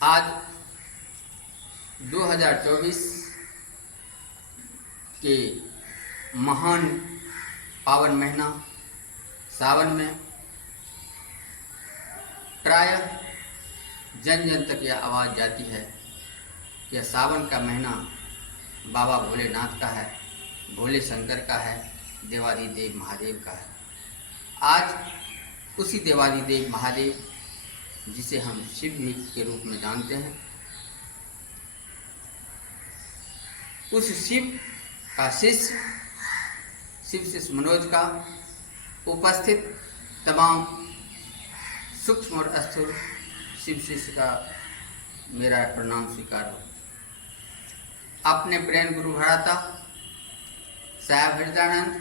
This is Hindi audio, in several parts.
आज 2024 के महान पावन महीना सावन में प्रायः जन जन तक यह आवाज़ जाती है कि सावन का महीना बाबा भोलेनाथ का है, भोले शंकर का है, देवादिदेव महादेव का है। आज उसी देवादिदेव महादेव जिसे हम शिव भी के रूप में जानते हैं, उस शिव का शिष्य शिव शिष्य मनोज का उपस्थित तमाम सूक्ष्म और स्थूल शिव शिष्य का मेरा प्रणाम स्वीकार हो। अपने प्रेम गुरु भराता साहब हृदयानंद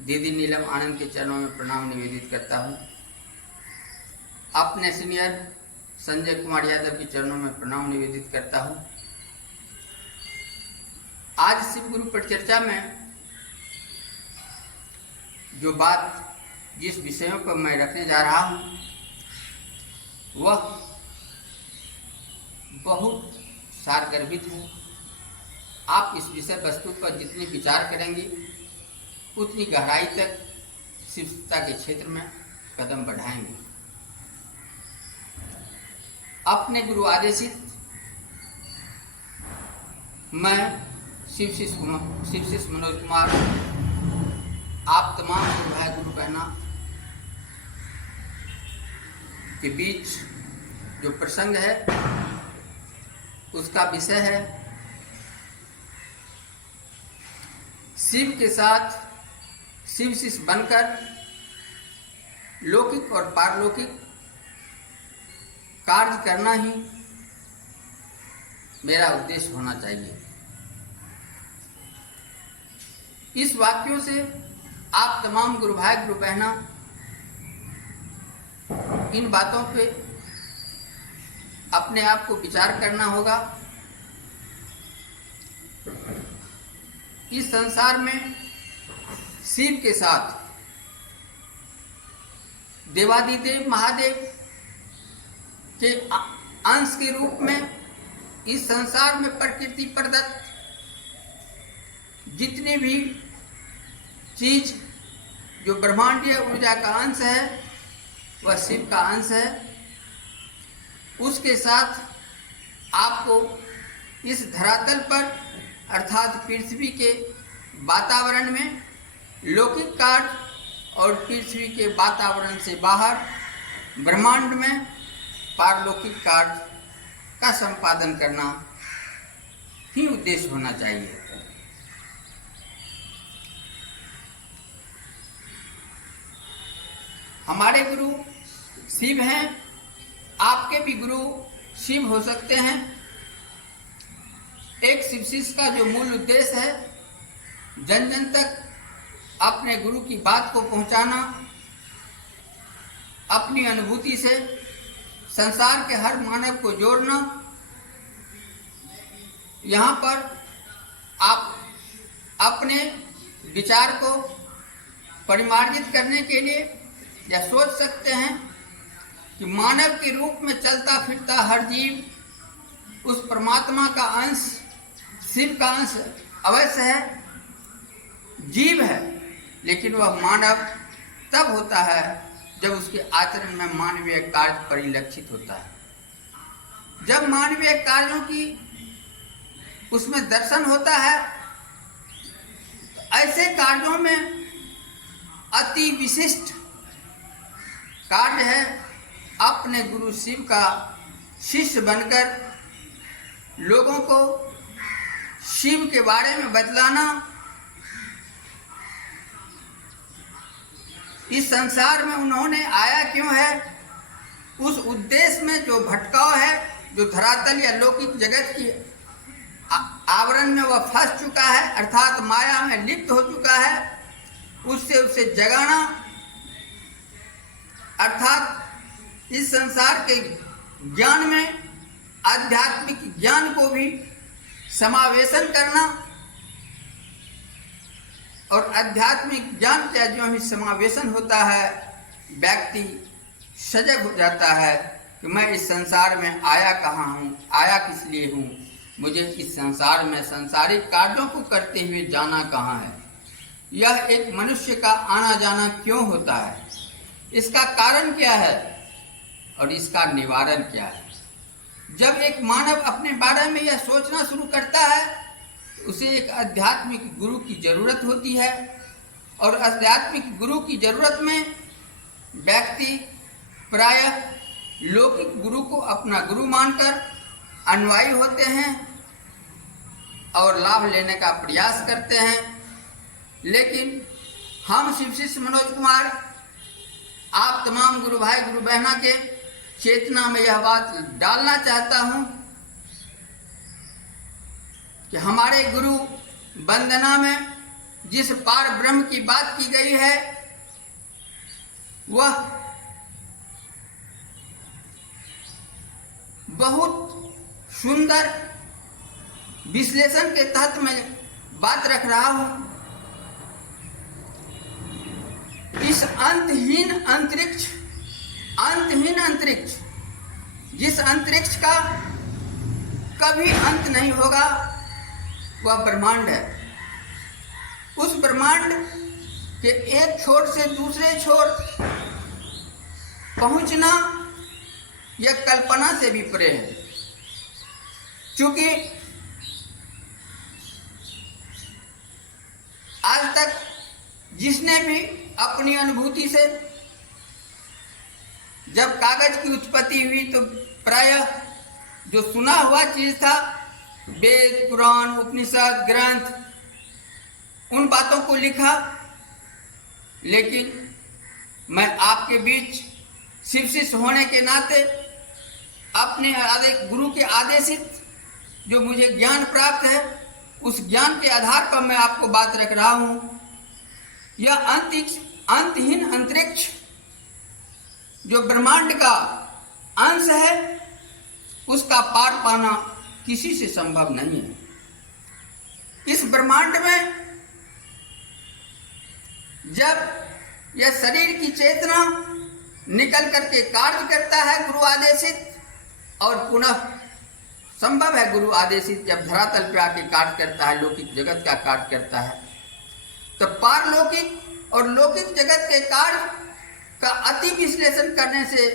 दीदी नीलम आनंद के चरणों में प्रणाम निवेदित करता हूँ। अपने सीनियर संजय कुमार यादव के चरणों में प्रणाम निवेदित करता हूँ। आज शिव गुरु पर चर्चा में जो बात जिस विषयों पर मैं रखने जा रहा हूँ वह बहुत सारगर्भित है। आप इस विषय वस्तु पर जितने विचार करेंगे उतनी गहराई तक शिवता के क्षेत्र में कदम बढ़ाएंगे। अपने गुरु आदेशित मैं शिव शिष्य मनोज कुमार आप तमाम गुरु भाई गुरु बहना के बीच जो प्रसंग है उसका विषय है शिव के साथ शिव शिष्य बनकर लौकिक और पारलौकिक कार्य करना ही मेरा उद्देश्य होना चाहिए। इस वाक्यों से आप तमाम गुरु भाई गुरु बहना इन बातों पे अपने आप को विचार करना होगा। इस संसार में शिव के साथ देवादिदेव महादेव के अंश के रूप में इस संसार में प्रकृति प्रदत्त जितने भी चीज जो ब्रह्मांडीय ऊर्जा का अंश है वह शिव का अंश है। उसके साथ आपको इस धरातल पर अर्थात पृथ्वी के वातावरण में लौकिक कार्य और पृथ्वी के वातावरण से बाहर ब्रह्मांड में पारलौकिक कार्य का संपादन करना ही उद्देश्य होना चाहिए। हमारे गुरु शिव हैं, आपके भी गुरु शिव हो सकते हैं। एक शिव शिष्य का जो मूल उद्देश्य है जन जन तक अपने गुरु की बात को पहुंचाना, अपनी अनुभूति से संसार के हर मानव को जोड़ना। यहाँ पर आप अपने विचार को परिमार्जित करने के लिए यह सोच सकते हैं कि मानव के रूप में चलता फिरता हर जीव उस परमात्मा का अंश, शिव का अंश अवश्य है, जीव है, लेकिन वह मानव तब होता है जब उसके आचरण में मानवीय कार्य परिलक्षित होता है। जब मानवीय कार्यों की उसमें दर्शन होता है तो ऐसे कार्यों में अति विशिष्ट कार्य है अपने गुरु शिव का शिष्य बनकर लोगों को शिव के बारे में बतलाना। इस संसार में उन्होंने आया क्यों है, उस उद्देश्य में जो भटकाव है, जो धरातल या लौकिक जगत की आवरण में वह फंस चुका है अर्थात माया में लिप्त हो चुका है, उससे उसे जगाना अर्थात इस संसार के ज्ञान में आध्यात्मिक ज्ञान को भी समावेशन करना और आध्यात्मिक ज्ञान का जो ही समावेशन होता है व्यक्ति सजग हो जाता है, कि मैं इस संसार में आया कहाँ हूँ, आया किस लिए हूँ, मुझे इस संसार में सांसारिक कार्यों को करते हुए जाना कहाँ है, यह एक मनुष्य का आना जाना क्यों होता है, इसका कारण क्या है और इसका निवारण क्या है। जब एक मानव अपने बारे में यह सोचना शुरू करता है तो उसे एक आध्यात्मिक गुरु की जरूरत होती है, और आध्यात्मिक गुरु की जरूरत में व्यक्ति प्रायः लौकिक गुरु को अपना गुरु मानकर अनुयायी होते हैं और लाभ लेने का प्रयास करते हैं। लेकिन हम शिव शिष्य मनोज कुमार आप तमाम गुरु भाई गुरु बहना के चेतना में यह बात डालना चाहता हूं कि हमारे गुरु वंदना में जिस पार ब्रह्म की बात की गई है वह बहुत सुंदर विश्लेषण के तहत मैं बात रख रहा हूं। इस अंतहीन अंतरिक्ष जिस अंतरिक्ष का कभी अंत नहीं होगा वह ब्रह्मांड है। उस ब्रह्मांड के एक छोर से दूसरे छोर पहुंचना यह कल्पना से भी परे है, क्योंकि आज तक जिसने भी अपनी अनुभूति से जब कागज की उत्पत्ति हुई तो प्रायः जो सुना हुआ चीज था वेद पुराण उपनिषद ग्रंथ उन बातों को लिखा। लेकिन मैं आपके बीच शिव शिष्य होने के नाते अपने गुरु के आदेशित जो मुझे ज्ञान प्राप्त है उस ज्ञान के आधार पर मैं आपको बात रख रहा हूं। यह अंतहीन अंतरिक्ष जो ब्रह्मांड का अंश है उसका पार पाना किसी से संभव नहीं है। इस ब्रह्मांड में जब यह शरीर की चेतना निकल करके कार्य करता है गुरु आदेशित, और पुनः संभव है गुरु आदेशित जब धरातल पे आके कार्य करता है, लौकिक जगत का कार्य करता है, तो पारलौकिक और लौकिक जगत के कार्य का अति विश्लेषण करने से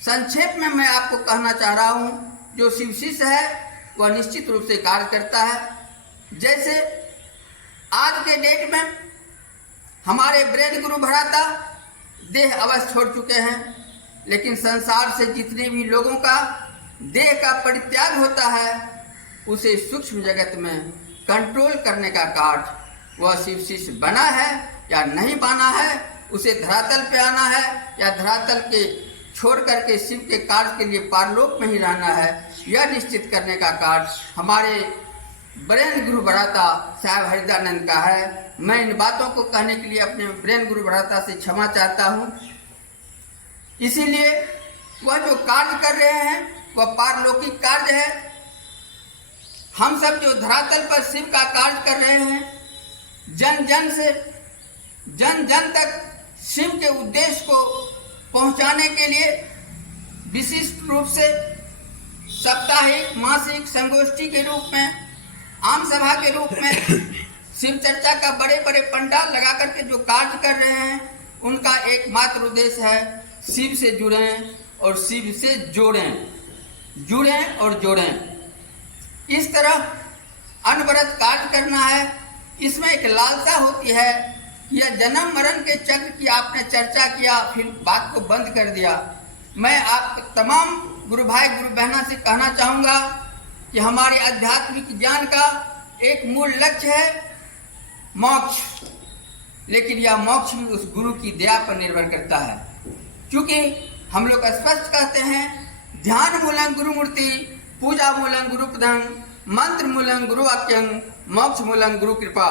संक्षेप में मैं आपको कहना चाह रहा हूं, जो शिव शिष्य है वह निश्चित रूप से कार्य करता है। जैसे आज के डेट में हमारे ब्रेन गुरु भराता देह अवश्य छोड़ चुके हैं, लेकिन संसार से जितने भी लोगों का देह का परित्याग होता है उसे सूक्ष्म जगत में कंट्रोल करने का कार्य वह शिव शिष्य बना है या नहीं बना है, उसे धरातल पे आना है या धरातल के छोड़ करके शिव के कार्य के लिए पारलोक में ही रहना है, यह निश्चित करने का कार्य हमारे ब्रेन गुरु भराता साहब हरिदानंद का है। मैं इन बातों को कहने के लिए अपने ब्रेन गुरु भराता से क्षमा चाहता हूँ। इसीलिए वह जो कार्य कर रहे हैं वह पारलौकिक कार्य है। हम सब जो धरातल पर शिव का कार्य कर रहे हैं, जन जन से जन जन तक शिव के उद्देश्य को पहुंचाने के लिए विशिष्ट रूप से साप्ताहिक मासिक संगोष्ठी के रूप में, आम सभा के रूप में शिव चर्चा का बड़े बड़े पंडाल लगा करके जो कार्य कर रहे हैं उनका एकमात्र उद्देश्य है शिव से जुड़ें और शिव से जुड़ें और जोड़ें। इस तरह अनवरत कार्य करना है। इसमें एक लालसा होती है कि यह जन्म मरण के चक्र की आपने चर्चा किया फिर बात को बंद कर दिया। मैं आप तमाम गुरु भाई गुरु बहना से कहना चाहूँगा कि हमारे आध्यात्मिक ज्ञान का एक मूल लक्ष्य है मोक्ष, लेकिन यह मोक्ष भी उस गुरु की दया पर निर्भर करता है, क्योंकि हम लोग स्पष्ट कहते हैं ध्यान मूलं गुरु मूर्ति, पूजा मूलं गुरु पदं, मंत्र मूलं गुरु वाक्यं, मोक्ष मूलं गुरु कृपा।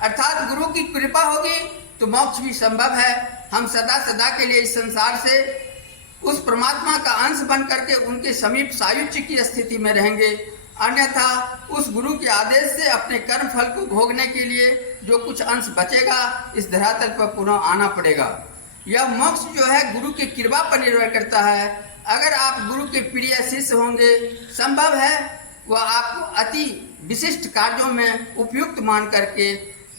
अर्थात गुरु की कृपा होगी तो मोक्ष भी संभव है। हम सदा सदा के लिए इस संसार से उस परमात्मा का अंश बन करके उनके समीप सायुज्य की स्थिति में रहेंगे, अन्यथा उस गुरु के आदेश से अपने कर्म फल को भोगने के लिए जो कुछ अंश बचेगा इस धरातल पर पुनः आना पड़ेगा। यह मोक्ष जो है गुरु की कृपा पर निर्भर करता है। अगर आप गुरु के प्रिय शिष्य होंगे, संभव है वह आपको अति विशिष्ट कार्यों में उपयुक्त मान करके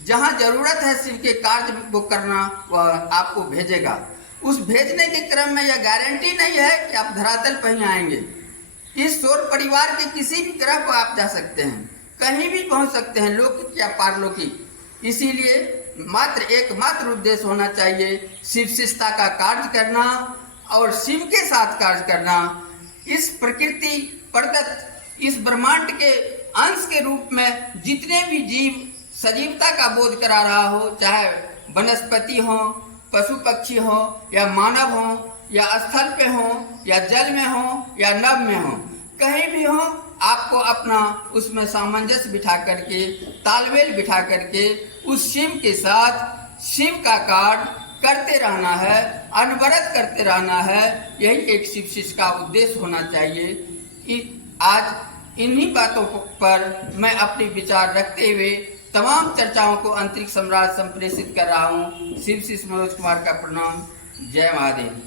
जहाँ जरूरत है शिव के कार्य को करना, वह आपको भेजेगा। उस भेजने के क्रम में यह गारंटी नहीं है कि आप धरातल पर ही आएंगे। इस सौर परिवार के किसी भी ग्रह पर आप जा सकते हैं, कहीं भी पहुंच सकते हैं, लौकिक या पारलौकिक। इसीलिए एकमात्र उद्देश्य होना चाहिए शिव शिष्टता का कार्य करना और शिव के साथ कार्य करना। इस प्रकृति प्रदत्त इस ब्रह्मांड के अंश के रूप में जितने भी जीव सजीवता का बोध करा रहा हो, चाहे वनस्पति हो, पशु पक्षी हो, या मानव हो, या स्थल पे हो, या जल में हो, या नभ में हो, कहीं भी हो, आपको अपना उसमें सामंजस्य बिठा करके, तालमेल बिठा करके उस शिव के साथ शिव का कार्य करते रहना है, अनवरत करते रहना है। यही एक शिव शिष्य का उद्देश्य होना चाहिए। आज इन्हीं बातों पर मैं अपने विचार रखते हुए तमाम चर्चाओं को अंतरिक्ष सम्राट संप्रेषित कर रहा हूँ। शिव शिष्य मनोज कुमार का प्रणाम। जय महादेव।